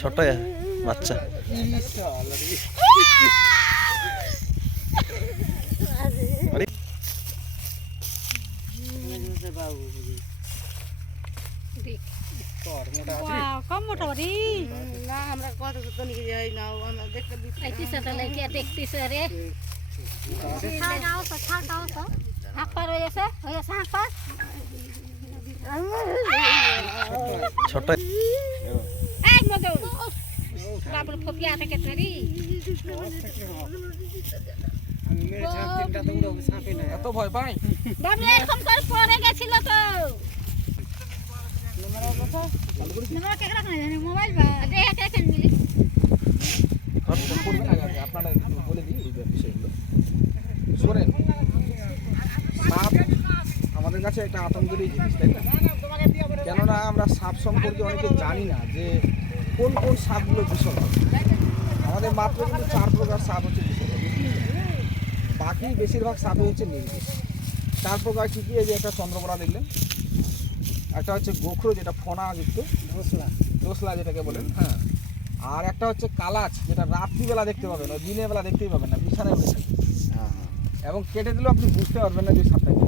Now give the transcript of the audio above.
ছোট বাচ্চা। कम मोटा हो री ना हमरा कत तो निक जाई ना हमरा देख के ऐसी से तो लेके देखती से रे खा गाओ तो हाथ पर ऐसे हाथ पर ছোট ए मगो बाप रे फोपिया के तरी এত ভয় পাই বাবু এরকম করে পড়ে গেছিল তো নমরা কে রাখা জানে মোবাইল বা দেখ এখন মিলি করবেন আগে আপনারা একটু বলে দিই এই বিষয়গুলো শোনেন। সাপ আমাদের কাছে একটা আতঙ্কেরই জিনিস, তাই না? কেননা আমরা সাপ সম্পর্কে অনেকে জানি না যে কোন কোন সাপগুলো বিষয়। আমাদের মাত্র কিন্তু 4 প্রকার সাপ হচ্ছে বিষয়, বাকি বেশিরভাগ সাপই হচ্ছে নির্বিষ। 4 প্রকার কী কী? এই যে একটা চন্দ্রপড়া দেখলেন, একটা হচ্ছে গোখরো যেটা ফোনা যুক্ত, দোসলা যেটাকে বলেন, হ্যাঁ। আর একটা হচ্ছে কালাচ যেটা রাত্রিবেলা দেখতে পাবেন, ওই দিনের বেলা দেখতেই পাবেন না, বিছানায় উঠে থাকে এবং কেটে দিলেও আপনি বুঝতে পারবেন না যে সাপটা কি।